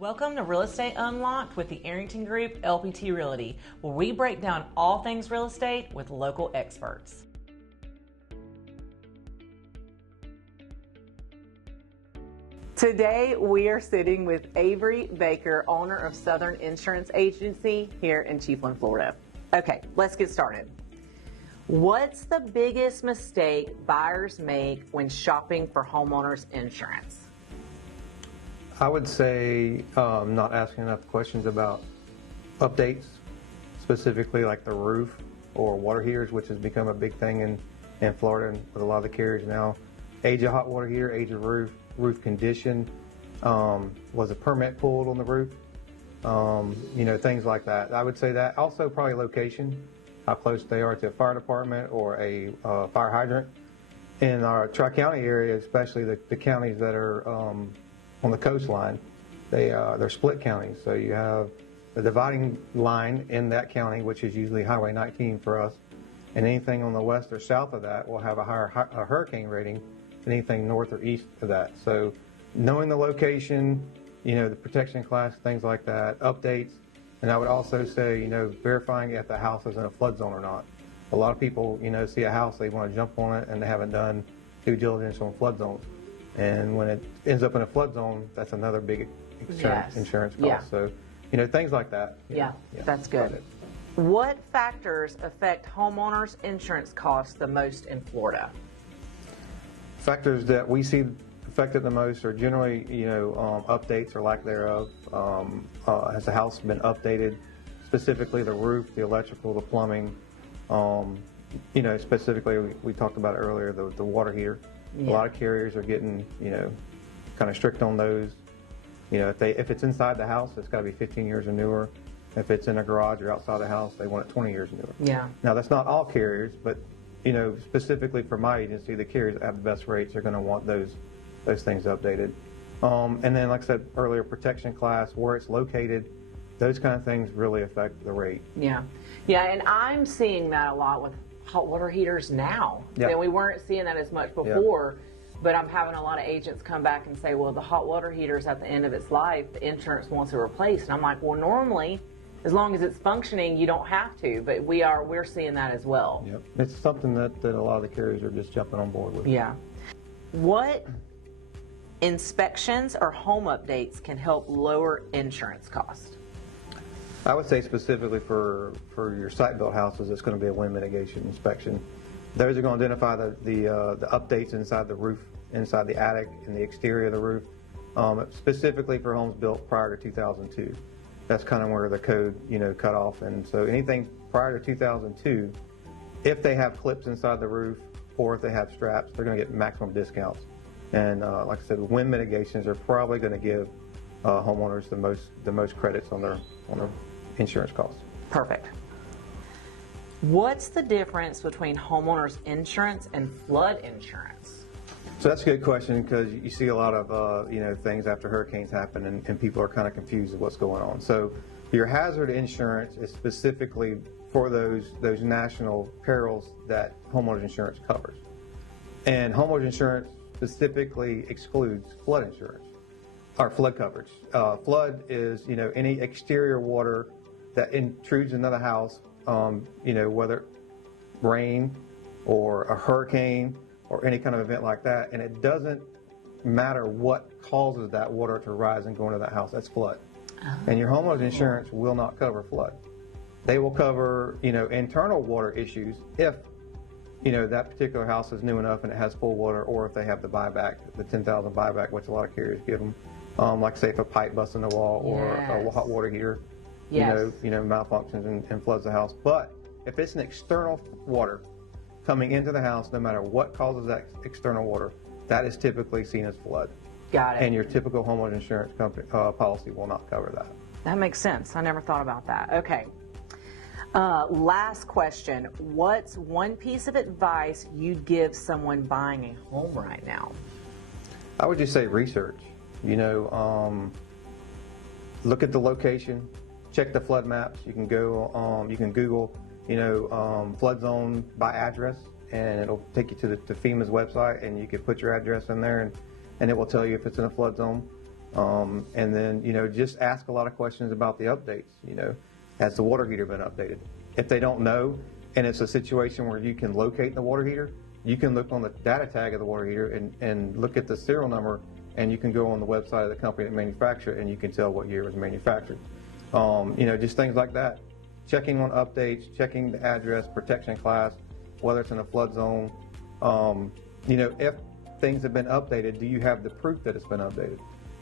Welcome to Real Estate Unlocked with the Arrington Group LPT Realty, where we break down all things real estate with local experts. Today we are sitting with Avery Baker, owner of Southern Insurance Agency here in Chiefland, Florida. Okay, let's get started. What's the biggest mistake buyers make when shopping for homeowners insurance? I would say not asking enough questions about updates, specifically like the roof or water heaters, which has become a big thing in Florida and with a lot of the carriers now. Age of hot water heater, age of roof condition, was a permit pulled on the roof, things like that. I would say that. Also probably location, how close they are to a fire department or a fire hydrant. In our Tri-County area, especially the counties that are on the coastline, they're split counties. So you have the dividing line in that county, which is usually Highway 19 for us, and anything on the west or south of that will have a higher hurricane rating than anything north or east of that. So knowing the location, the protection class, things like that, updates, and I would also say, verifying if the house is in a flood zone or not. A lot of people, see a house, they want to jump on it, and they haven't done due diligence on flood zones. And when it ends up in a flood zone, that's another big insurance cost. Yeah. So, things like that. Yeah, that's good. What factors affect homeowners insurance costs the most in Florida? Factors that we see affected the most are generally, updates or lack thereof. Has the house been updated? Specifically the roof, the electrical, the plumbing. Specifically, we talked about it earlier, the water heater. Yeah. A lot of carriers are getting, kind of strict on those. If it's inside the house, it's got to be 15 years or newer. If it's in a garage or outside the house, they want it 20 years or newer. Yeah. Now, that's not all carriers, but, specifically for my agency, the carriers that have the best rates are going to want those things updated. And then, like I said earlier, protection class, where it's located, those kind of things really affect the rate. Yeah. Yeah, and I'm seeing that a lot with hot water heaters now. Yeah. And we weren't seeing that as much before, but I'm having a lot of agents come back and say, well, the hot water heater's at the end of its life, the insurance wants to replace. And I'm like, well, normally, as long as it's functioning, you don't have to, but we're seeing that as well. Yep. It's something that a lot of the carriers are just jumping on board with. Yeah. What inspections or home updates can help lower insurance costs? I would say specifically for your site-built houses, it's going to be a wind mitigation inspection. Those are going to identify the updates inside the roof, inside the attic, and the exterior of the roof, specifically for homes built prior to 2002. That's kind of where the code, cut off. And so anything prior to 2002, if they have clips inside the roof or if they have straps, they're going to get maximum discounts. And like I said, wind mitigations are probably going to give homeowners the most credits on their insurance costs. Perfect. What's the difference between homeowners insurance and flood insurance? So that's a good question, because you see a lot of things after hurricanes happen, and people are kind of confused with what's going on. So your hazard insurance is specifically for those national perils that homeowners insurance covers, and homeowners insurance specifically excludes flood insurance or flood coverage. Flood is any exterior water that intrudes another house, whether rain or a hurricane or any kind of event like that, and it doesn't matter what causes that water to rise and go into that house, that's flood. Oh. And your homeowner's insurance will not cover flood. They will cover, internal water issues if, that particular house is new enough and it has full water, or if they have the buyback, the $10,000 buyback, which a lot of carriers give them. Like say if a pipe busts in the wall or a hot water heater, malfunctions and floods the house. But if it's an external water coming into the house, no matter what causes that external water, that is typically seen as flood. Got it. And your typical homeowner insurance company policy will not cover that. That makes sense. I never thought about that. Okay. Last question. What's one piece of advice you'd give someone buying a home right now? I would just say research. Look at the location, check the flood maps. You can go, you can Google, flood zone by address, and it'll take you to FEMA's website, and you can put your address in there, and it will tell you if it's in a flood zone. And then, just ask a lot of questions about the updates. Has the water heater been updated? If they don't know, and it's a situation where you can locate the water heater, you can look on the data tag of the water heater and look at the serial number, and you can go on the website of the company that manufactured it, and you can tell what year it was manufactured. Just things like that. Checking on updates, checking the address, protection class, whether it's in a flood zone. If things have been updated, do you have the proof that it's been updated?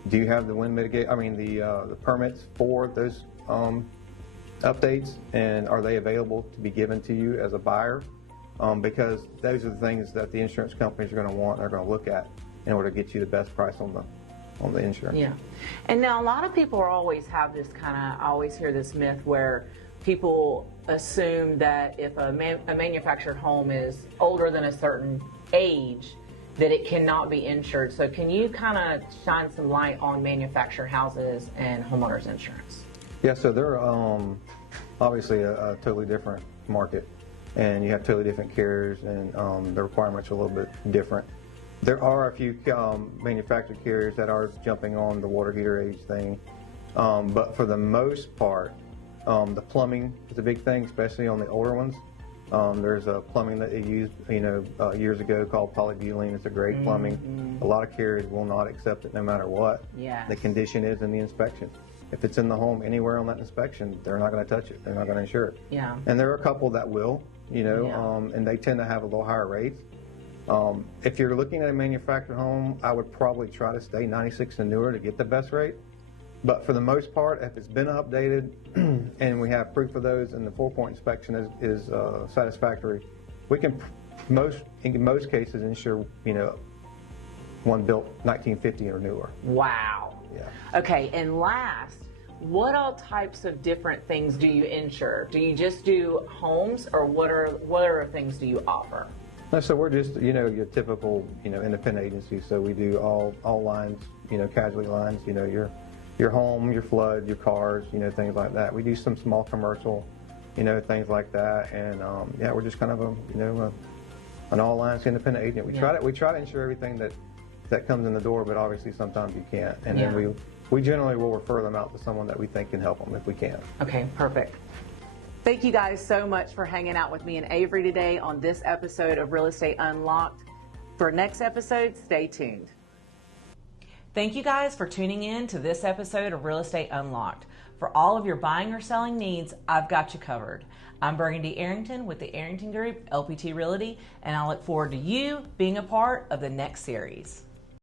Do you have the the permits for those updates, and are they available to be given to you as a buyer? Because those are the things that the insurance companies are going to want, they're going to look at in order to get you the best price on the insurance. Yeah. And now a lot of people I always hear this myth where people assume that if a manufactured home is older than a certain age, that it cannot be insured. So can you kind of shine some light on manufactured houses and homeowners insurance? Yeah, so they're obviously a totally different market, and you have totally different carriers, and the requirements are a little bit different. There are a few manufactured carriers that are jumping on the water heater age thing, but for the most part, the plumbing is a big thing, especially on the older ones. There's a plumbing that they used, years ago called polybutylene. It's a great plumbing. A lot of carriers will not accept it no matter what the condition is in the inspection. If it's in the home anywhere on that inspection, they're not going to touch it. They're not going to insure it. Yeah. And there are a couple that will, and they tend to have a little higher rates. If you're looking at a manufactured home, I would probably try to stay 96 and newer to get the best rate. But for the most part, if it's been updated and we have proof of those and the 4-point inspection is satisfactory, we can in most cases insure, one built 1950 or newer. Wow. Yeah. Okay, and last, what all types of different things do you insure? Do you just do homes, or what other things do you offer? No, so we're just, your typical, independent agency. So we do all lines, casualty lines, your home, your flood, your cars, things like that. We do some small commercial, things like that. And we're just kind of an all lines independent agent. We try to insure everything that comes in the door, but obviously sometimes you can't. And then we generally will refer them out to someone that we think can help them if we can. Okay, perfect. Thank you guys so much for hanging out with me and Avery today on this episode of Real Estate Unlocked. For next episode, stay tuned. Thank you guys for tuning in to this episode of Real Estate Unlocked. For all of your buying or selling needs, I've got you covered. I'm Burgundy Arrington with the Arrington Group, LPT Realty, and I look forward to you being a part of the next series.